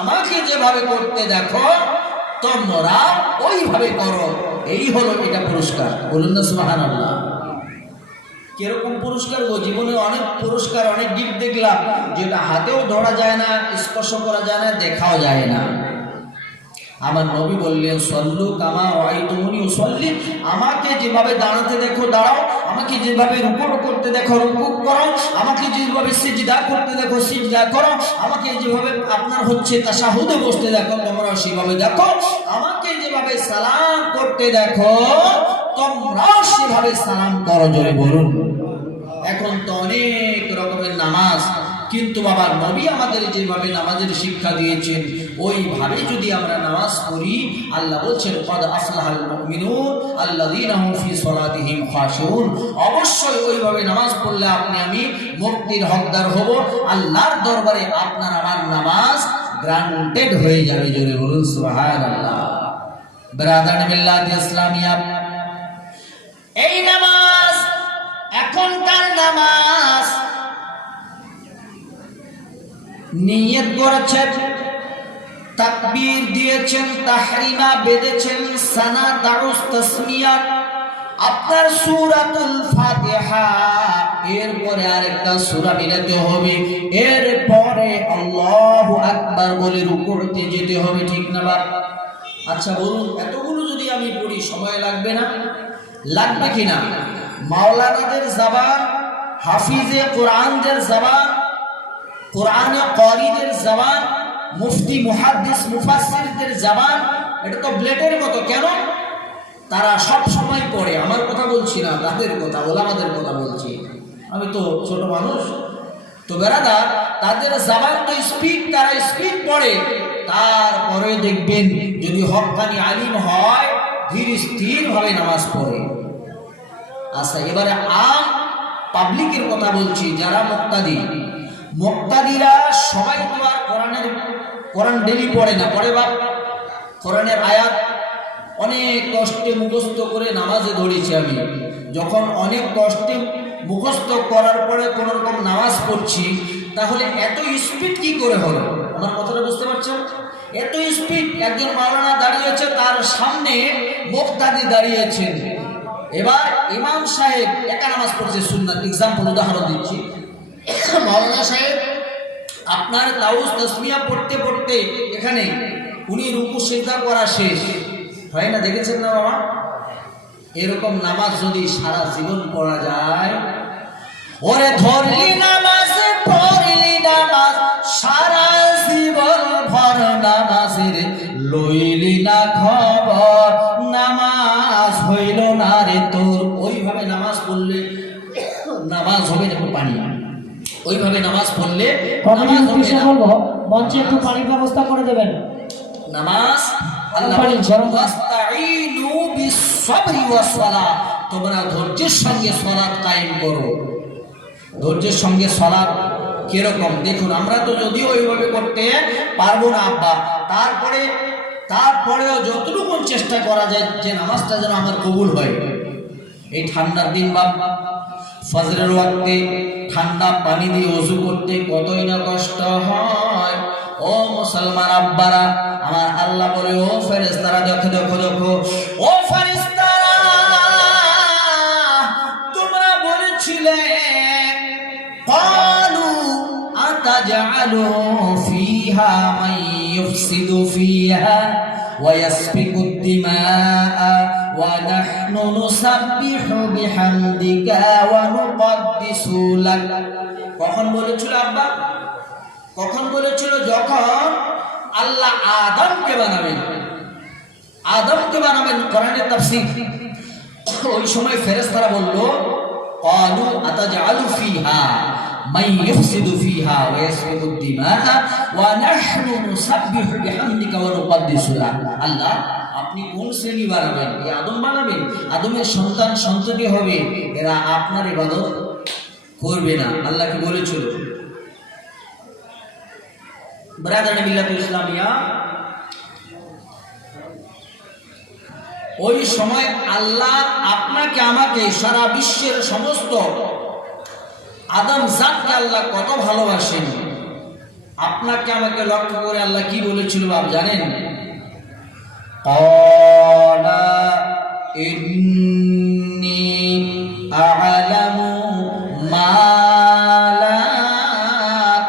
আমাকে যেভাবে করতে দেখো তোমরা ওইভাবে করো। এই হলো এটা পুরস্কার। বলুন না সুবহানাল্লাহ। কিরকম পুরস্কার গো? জীবনে অনেক পুরস্কার, অনেক গিফট দেখলাম যেটা হাতেও ধরা যায় না, স্পর্শ করা যায় না, দেখাও যায় না। আমার নবী বললেন সল্লু কামা রাআইতুমুনি উসাল্লি, আমাকে যেভাবে দাঁড়াতে দেখো দাঁড়াও, আমাকে যেভাবে রুকু করতে দেখো রুকু করো, আমাকে যেভাবে সিজদা করতে দেখো সিজদা করো, আমাকে যেভাবে আপনার হচ্ছে তাশাহুদে বসতে দেখো তোমরা সেভাবে দেখো, আমাকে যেভাবে সালাম করতে দেখো তোমরাও সেভাবে সালাম করো। জোরে বলুন। এখন তো অনেক রকমের নামাজ, কিন্তু বাবা নবী আমাদের যেভাবে নামাজের শিক্ষা দিয়েছেন ওইভাবে যদি আমরা নামাজ পড়ি, আল্লাহ বলছেন ক্বাদ আফলাহাল মুমিনুন আল্লাযীনা হুম ফি সালাতিহিম খাশিউন, অবশ্যই ওইভাবে নামাজ পড়লে আপনি আমি মুক্তির হকদার হব, আল্লাহর দরবারে আপনার আমার নামাজ গ্রান্টেড হয়ে যাবে। জোরে বলুন সুবহানাল্লাহ। ব্রাদার মিল্লাত ইসলামিয়া, এই নামাজ এখনকার নামাজ নিয়ত করেছেন, তাকবীর দিয়েছেন, তাহরিমা বেঁধেছেন, সানা দারুস তাসমিয়া, আপনার সূরাতুল ফাতিহা, এরপরে আরেকটা সূরা মিলাতে হবে, এরপরে আল্লাহু আকবার বলে রুকুতে যেতে হবে, ঠিক না বাপ? আচ্ছা বলুন, এতগুলো যদি আমি পড়ি সময় লাগবে না? লাগবে কিনা? মাওলানাদের জবান, হাফিজে কোরআনদের জবান, কোরআনে কারীদের জবান, মুফতি মুহাদ্দিস মুফাসসিরদের জবান, এটা তো ব্লেডের মতো। কেন? তারা সব সময় পড়ে। আমার কথা বলছি না, তাদের কথা, ওলামাদের কথা বলছি। আমি তো ছোট মানুষ। তো বেরাদা, তাদের জবান তো স্পিড, তারা স্পিড পড়ে। তারপরে দেখবেন যদি হক্কানি আলিম হয় ধীর স্থির ভাবে নামাজ পড়ে। আচ্ছা, এবারে আম পাবলিকের কথা বলছি, যারা মুক্তাদিরা সবাই তো আর কোরআন ডেলি পড়ে না, পড়ে বাপ? কোরআনের আয়াত অনেক কষ্টে মুখস্থ করে নামাজে ধরেছি আমি। যখন অনেক কষ্টে মুখস্থ করার পরে কোন রকম নামাজ পড়ছি, তাহলে এত স্পিড কি করে হলো? আমার কথাটা বুঝতে পারছেন? এত স্পিড, একজন মাওলানা দাঁড়িয়েছে, তার সামনে মুক্তাদি দাঁড়িয়েছেন, এবার ইমাম সাহেব একা নামাজ পড়ছে সুন্নাত, এক্সাম্পল উদাহরণ দিচ্ছি। মাওলানা সাহেব আপনার তাউস তাসমিয়া পড়তে পড়তে এখানে উনি রুকু সিজদা করা শেষ হয় না, দেখেছেন না বাবা? এরকম নামাজ যদি সারা জীবন পড়া যায়, ওরে ধরলি নামাজ পড়লি নামাজ সারা জীবন ভর নামাজের লইলি না খবর, নামাজ হইল না রে তোর। ওইভাবে নামাজ পড়লে নামাজ হবে না পানি, ওইভাবে নামাজ পড়লে নামাজ হবে না। মঞ্চে একটু পানির ব্যবস্থা করে দেবেন। নামাজ আল্লাহ ওয়াস্তাঈনু বিস-সাবরি ওয়াস-সালাহ, তোমরা ধৈর্যের সঙ্গে সালাত কায়েম করো। ধৈর্যের সঙ্গে সালাত কিরকম দেখুন, আমরা তো যদিও ওইভাবে করতে পারবো না আব্বা, তারপরেও যতটুকু চেষ্টা করা যায় যে নামাজটা যেন আমার কবুল হয়। এই ঠান্ডার দিন বাবা, ফজরের ওয়াক্তে ঠান্ডা পানি দিয়ে ওযু করতে কতই না কষ্ট হয়। ও মুসলমান আব্বারা, আমার আল্লাহ বলে ও ফেরেশতারা দেখো দেখো দেখো, ও ফেরেশতারা তোমরা বলেছিলে ক্বালু আতাজআলু ফিহা মান ইউফসিদু ফিহা ওয়া ইয়াসফিকু দিমাআ ওয়া নাহনু নুসাব্বিহু বিহামদিকা ওয়া নুকদ্দিসু লাক। কখন বলেছিল আব্বা? কখন বলেছিল? যখন আল্লাহ আদমকে বানাবেন, কোরআনের তাফসীর। ওই সময় ফেরেশতারা বলল ক্বালু আতাজআলু ফিহা মান ইউফসিদু ফিহা ওয়া ইয়াসফিকু দিমাআ ওয়া নাহনু নুসাব্বিহু বিহামদিকা ওয়া নুকদ্দিসু লাক। আল্লাহ, আপনি কোন শ্রেণী বানাবেন? এই আদম বানাবেন? আদমের সন্তান সন্ততি হবে, এরা আপনার ইবাদত করবে না। আল্লাহ কি বলেছিল? ব্রাদার মিল্লাতুল ইসলামিয়া, ওই সময় আল্লাহ আপনাকে আমাকে সারা বিশ্বের সমস্ত আদম জাতকে আল্লাহ কত ভালোবাসেন, আপনাকে আমাকে লক্ষ্য করে আল্লাহ কি বলেছিল আপনি জানেন? ক্বালা ইন্নী আ'লামু মা লা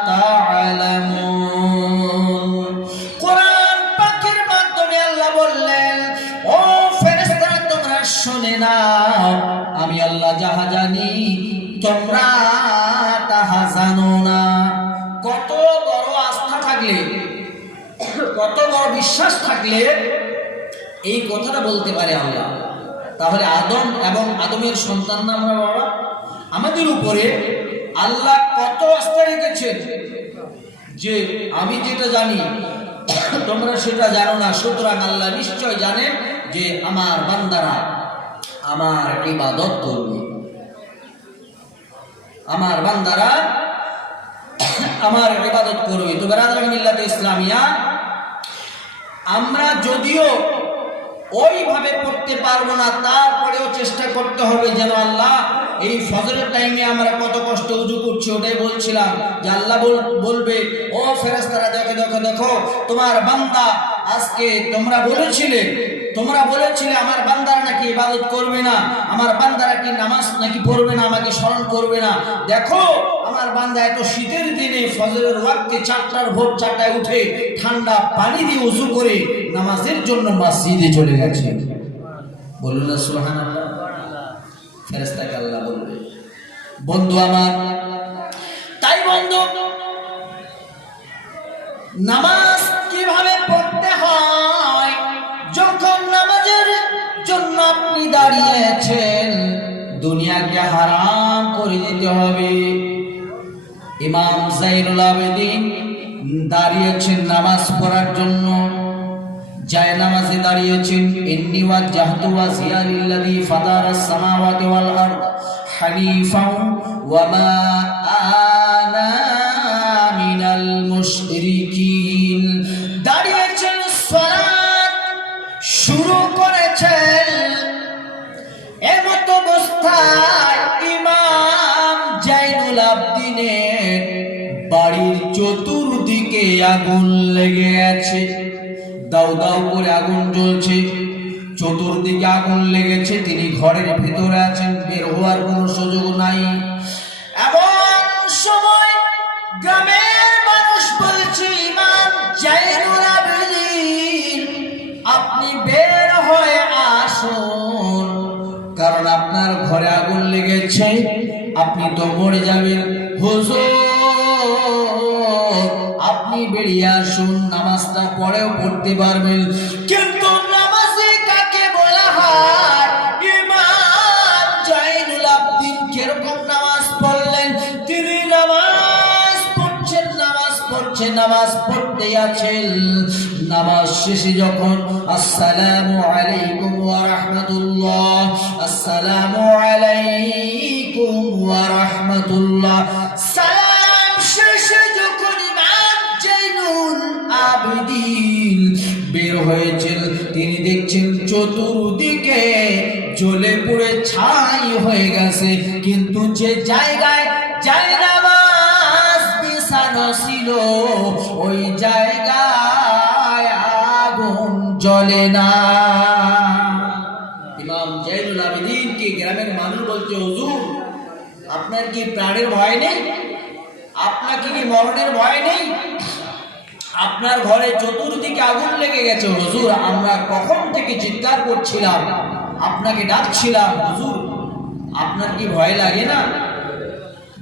তা'লামুন। কোরআন পাকের মাধ্যমে আল্লাহ বললেন, ও ফেরেশতারা তোমরা শুনে নাও, আমি আল্লাহ যাহা জানি তোমরা তাহা জানো না। কত বড় আস্থা থাকলে, কত বড় বিশ্বাস থাকলে এই কথাটা বলতে পারে আল্লাহ। তাহলে আদম এবং আদমের সন্তান না আমরা বাবা, আমাদের উপরে আল্লাহ কত আস্থা রেখেছেন যে আমি যেটা জানি তোমরা সেটা জানো না। সুতরাং আল্লাহ নিশ্চয় জানেন যে আমার বান্দারা আমার ইবাদত করবে, আমার বান্দারা আমার ইবাদত করবে। তো ব্রাদার মিল্লাতে ইসলামিয়া, আমরা যদিও ওইভাবে পড়তে পারবো না, তারপরেও চেষ্টা করতে হবে যেন আল্লাহ এই ফজরের টাইমে আমরা কত কষ্ট উজু করছি, ওটাই বলছিলাম যে আল্লাহ বলবে, ও ফেরেশতারা দেখো দেখো দেখো তোমার বান্দা, আজকে তোমরা বলেছিলে আমার বান্দারা নাকি ইবাদত করবে না, আমার বান্দারা কি নামাজ নাকি পড়বে না, আমাকে স্মরণ করবে না। দেখো আমার বান্দা এত শীতের দিনে ফজরের ওয়াক্তে 4টার ভোর 4টায় উঠে ঠান্ডা পানি দিয়ে ওযু করে নামাজের জন্য মসজিদে চলে গেছে। বলুন না সুবহানাল্লাহ। ফেরেশতাকে আল্লাহ বলবে। বন্ধু আমার, তাই বন্ধু, নামাজ কিভাবে পড়তে হয়? যখন নামাজের জন্য আপনি দাঁড়িয়েছেন, দুনিয়াকে হারাম করে দিতে হবে। ইমাম যাইনুল আবেদিন দাঁড়িয়েছেন নামাজ পড়ার জন্য, যায় নামাজে দাঁড়িয়েছেন, ইন্নী ওয়াজজাহতু ওয়াজহিয়া লিল্লাযী ফাতারাস সামাওয়াতি ওয়াল আরদ হানিফাও ওয়া মা আনা মিনাল মুশরিকিন। দাঁড়িয়েছেন, সালাত শুরু করেছেন, এমত অবস্থায় ইমাম যাইনুল আবেদিনের বাড়ির চতুর্দিকে আগুন লেগে আছে, দাউ দাউ করে আগুন জ্বলছে, চতুর্দিকে আগুন লেগেছে, তিনি ঘরের ভেতরে আছেন, বের হওয়ার কোনো সুযোগ নাই। এমন সময় গ্রামের মানুষ বলছে, ইমাম যাইনুল আবেদিন আপনি বের হয়ে আসুন, কারণ আপনার ঘরে আগুন লেগেছে, আপনি তো মরে যাবেন। হুজুর আপনি বেরিয়ে আসুন, নামাজটা পরেও পড়তে পারবেন। কিন্তু নামাজে কাকে বলা হয়? ইমাম যাইনুল আবেদিন কিরকম নামাজ পড়লেন? তিনি নামাজ পড়তে আছেন, নামাজ শেষে যখন আসসালামু আলাইকুম ওয়া রাহমাতুল্লাহ, আসসালামু আলাইকুম ওয়া রাহমাতুল্লাহ, সালাম শেষে যখন ইমাম যাইনুল আবেদিন বের হয়েছেন, তিনি দেখছেন চতুর্দিকে জ্বলে পুড়ে ছাই হয়ে গেছে, কিন্তু যে জায়গায় নামাজ বিছানো ছিল ওই জায়গায় আগুন জ্বলে না। ইমাম যাইনুল আবেদিনকে গ্রামের মানুষ বলছে, হুজুর আপনার কি প্রাণের ভয় নেই? আপনাকে কি মরণের ভয় নেই? আপনার ঘরে চতুর্দিকে আগুন লেগে গেছে। হুজুর আমরা কখন থেকে চিৎকার করছিলাম, আপনাকে ডাকছিলাম, হুজুর আপনার কি ভয় লাগে না?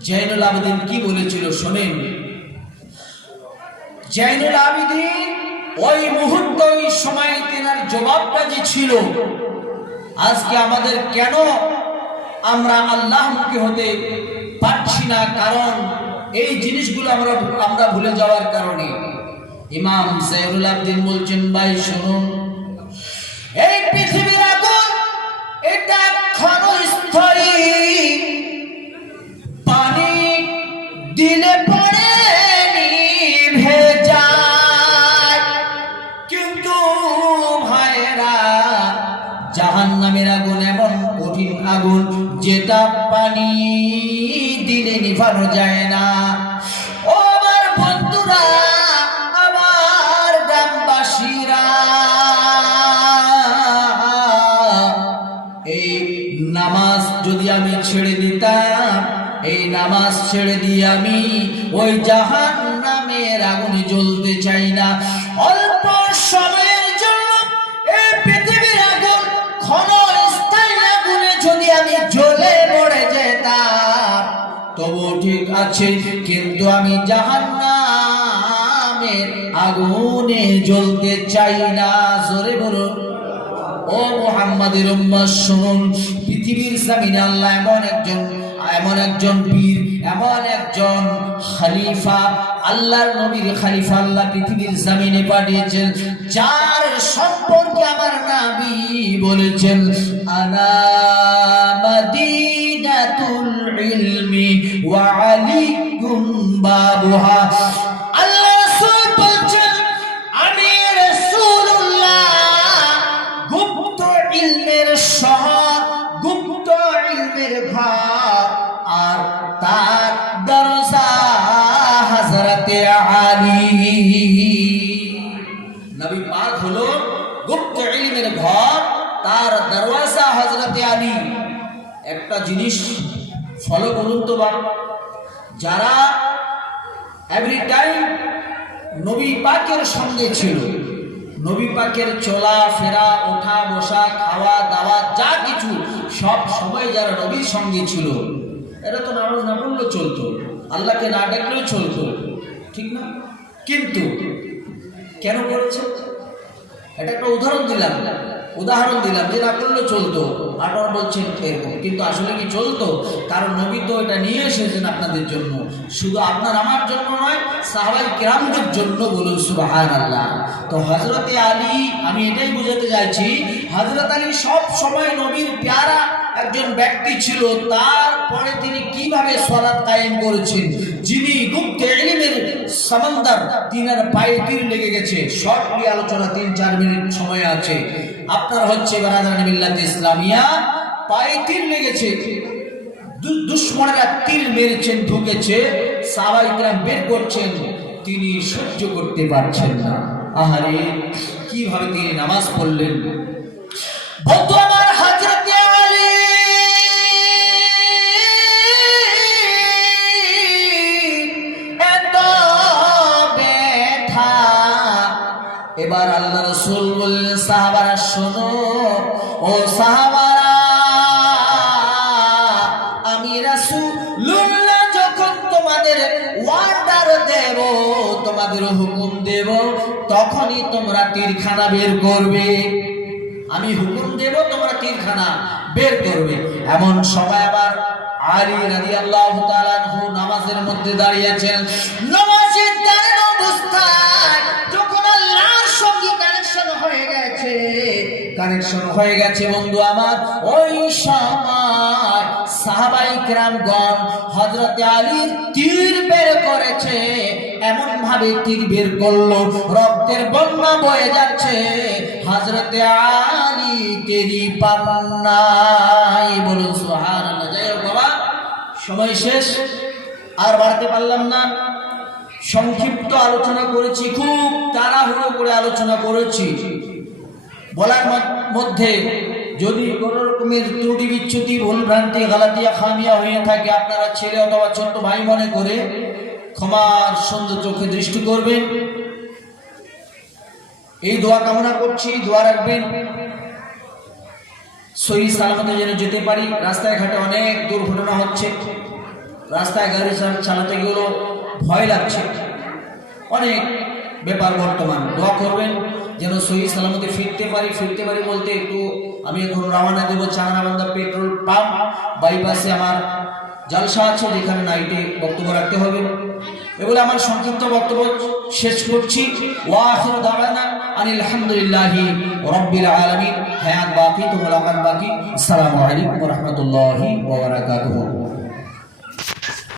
যাইনুল আবেদিন কি বলেছিল শোনেন। যাইনুল আবেদিন ওই মুহূর্তে, ওই সময় তেনার জবাবটা যে ছিল, আজকে আমাদের কেন আমরা আল্লাহমুখী হতে পারছি না, কারণ এই জিনিসগুলো আমরা ভুলে যাওয়ার কারণে। ইমাম যাইনুল আবেদিন বলছেন, ভাই শুনুন, এই পৃথিবীর আগুন এটা ক্ষণস্থায়ী, পানি দিলে পরে নিভে যায়। কিন্তু ভাইরা জাহান্নামের আগুন এমন কঠিন আগুন যেটা পানি দিলে নিভানো যায় না। ও আমার বন্ধুরা, আমার গ্রামবাসীরা, এই নামাজ যদি আমি ছেড়ে দিতাম, এই নামাজ ছেড়ে দিয়ে আমি ওই জাহান্নামের আগুনে জ্বলতে চাই না। অল্প সময়ের জন্য এই পৃথিবীর আগুন ক্ষণস্থায়ী আগুনে যদি আমি জ্বলে মরে যেতাম তবু ঠিক আছে, কিন্তু আমি জাহান্নামের আগুনে জ্বলতে চাই না। জোরে বলুন ও মুহাম্মাদের উম্মত শুনুন, পৃথিবীর জমিনে আল্লাহ এমন একজন বীর, এমন একজন খলিফা, আল্লাহর নবীর খলিফা আল্লাহ পৃথিবীর জমিনে পাঠিয়েছেন, যার সম্পর্কে আমার নবী বলেছেন আনা মাদিনাতুল ইলমি ওয়া আলাইকুম বাবুহা। আল্লাহ রাসূল বলেছেন আমি রাসূলুল্লাহ গুপ্ত ইলমের শহর, গুপ্ত ইলমের ঘর, আর তার দরজা হযরতে আলী। নবী পাক হলো গুপ্ত ইলমের ঘর, তার দরওয়াজা হযরতে আলী। একটা জিনিস ফলো করুন তো বা, যারা এভরি টাইম নবী পাকের সঙ্গে ছিল, নবী পাকের চলা ফেরা, ওঠা বসা, খাওয়া দাওয়া যা কিছু সব সময় যারা নবীর সঙ্গে ছিল, এরা তো নামাজ না পড়লেও চলতো, আল্লাহকে না ডাকলেও চলতো, ঠিক না? কিন্তু কেন করেছে? এটা একটা উদাহরণ দিলাম যে না করলে চলতো, আপনারা বলছেন এরকম, কিন্তু আসলে কি চলতো? কারণ নবী তো এটা নিয়ে এসেছেন আপনাদের জন্য, শুধু আপনার আমার জন্য নয়, সাহাবায়ে কেরামদের জন্য। বলুন সুবহানাল্লাহ। তো হযরতে আলী, আমি এটাই বোঝাতে চাইছি, হযরত আলী সব সময় নবীর প্যারা একজন ব্যক্তি ছিল। তারপরে তিনি কিভাবে সালাত কায়েম করেছেন, যিনি গুপ্ত ইলমের সমন্দর, তিনার পায়ে তীর লেগে গেছে। শর্ট আলোচনা 3-4 মিনিট সময় আছে। আপনার হচ্ছে বারাদারান মিল্লাত ইসলামিয়া, পায়ে তীর লেগেছে, দুশমনেরা তীর মেরেছেন, ঢুকেছে, সাহাবায়ে কেরাম বের করছেন, তিনি সহ্য করতে পারছেন না। আহারে, কিভাবে তিনি নামাজ পড়লেন। বন্ধু আমার, হযরতে আলী এত ব্যথা। এবার আল্লাহ রাসূল বললেন সাহাবারা শোনো, ও সাহাবারা, আমি রাসূলুল্লাহ যখন তোমাদের ওয়ার্ডার দেব, তোমাদের হুকুম দেব, তখনই তোমরা তীরখানা বের করবে। আমি হুকুম দেব, তোমরা তীরখানা বের করবে। এমন সময় আবার আলী রাদিয়াল্লাহু তাআলা আনহু নামাজের মধ্যে দাঁড়িয়ে আছেন। নামাজের দাঁড়ানো অবস্থায় যখন আল্লাহর সঙ্গে কানেকশন হয়ে গেছে বন্ধু আমার, ওই সময় সাহাবায়ে কেরামগণ হযরতে আলীর তীর বের করেছে। এমন ভাবে তীর বের করলো, রক্তের বন্যা বয়ে যাচ্ছে, হযরতে আলী টেরি পান নাই। বলুন সুবহানাল্লাহ। যাই হোক বাবা, সময় শেষ, আর বাড়তে পারলাম না। সংক্ষিপ্ত আলোচনা করেছি, খুব তাড়াহুড়ো করে আলোচনা করেছি। বলার মধ্যে যদি কোনো রকমের ত্রুটি বিচ্যুতি, ভুল ভ্রান্তি, গালাতিয়া, খামিয়া হয়ে থাকে, আপনারা ছেলে অথবা ছোট্ট ভাই মনে করে ক্ষমার সুন্দর চোখে দৃষ্টি করবেন। এই দোয়া কামনা করছি, দোয়া রাখবেন সহি সালামতে যেন যেতে পারি। রাস্তায় ঘাটে অনেক দুর্ঘটনা হচ্ছে, রাস্তায় গাড়ি চালাতে গেলেও ভয় লাগছে, অনেক ব্যাপার বর্তমান। দোয়া করবেন যেন সহি সালামতে ফিরতে পারি বলতে একটু আমি এখন রওনা দেব চাংরাবান্ধা পেট্রোল পাম্প বাইপাসে আমার জলসা আছে, যেখানে নাইটে বক্তব্য রাখতে হবে। এগুলো আমার সংক্ষিপ্ত বক্তব্য শেষ করছি। ওয়া আখিরু দাওয়ানা আনিল হামদুলিল্লাহি রাব্বিল আলামিন। হায়াত বাকি তো মুলাকাত বাকি। আসসালামু আলাইকুম ওয়া রাহমাতুল্লাহি ওয়া বারাকাতুহু।